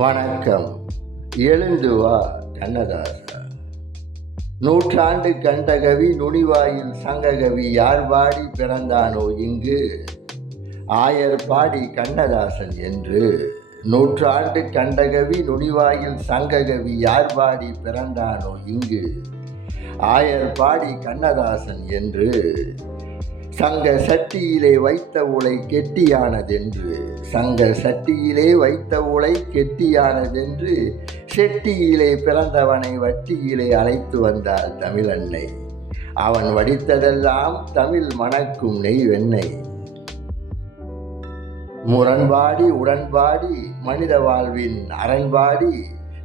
வணக்கம். எழுந்து வா கண்ணதாசா. நூற்றாண்டு கண்டகவி நுனிவாயில் சங்ககவி யார் பாடி பிறந்தானோ இங்கு ஆயர் பாடி கண்ணதாசன் என்று. நூற்றாண்டு கண்டகவி நுனிவாயில் சங்ககவி யார் பாடி பிறந்தானோ இங்கு ஆயர் பாடி கண்ணதாசன் என்று. சங்க சட்டியிலே வைத்த உலை கெட்டியானதென்று, சங்க சட்டியிலே வைத்த உலை கெட்டியானதென்று, செட்டியிலே பிறந்தவனை வட்டியிலே அழைத்து வந்தாள் தமிழன்னை. அவன் வடித்ததெல்லாம் தமிழ் மணக்கும் நெய் வெண்ணெய். முரண்பாடி உடன்பாடி மனித வாழ்வின் அரண்பாடி,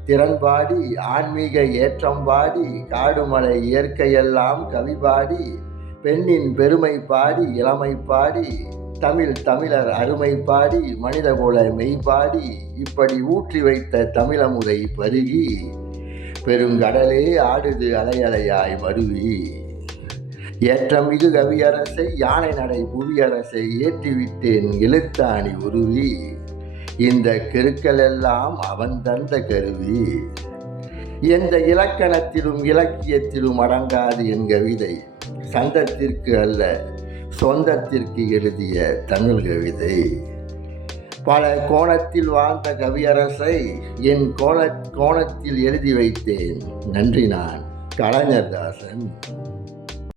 திறன்பாடி ஆன்மீக ஏற்றம்பாடி, காடுமலை இயற்கையெல்லாம் கவிபாடி, பெண்ணின் பெருமை பாடி இளமை பாடி, தமிழர் அருமை பாடி, மனிதகுல மெய்பாடி, இப்படி ஊற்றி வைத்த தமிழமுதை பருகி பெருங்கடலே ஆடுது அலையலையாய் மருவி. ஏற்றமிகு கவியரசை யானை நடை புவியரசை ஏற்றிவிட்டேன் எழுத்தாணி உருவி, இந்த கெருக்கள் எல்லாம் அவன் தந்த கருவி. எந்த இலக்கணத்திலும் இலக்கியத்திலும் அடங்காது என் கவிதை, சந்தத்திற்கு அல்ல சொந்தத்திற்கு எழுதிய தமிழ் கவிதை. பல கோணத்தில் வாழ்ந்த கவியரசை என் கோணத்தில் எழுதி வைத்தேன். நன்றி. நான் கலைஞர் தாசன்.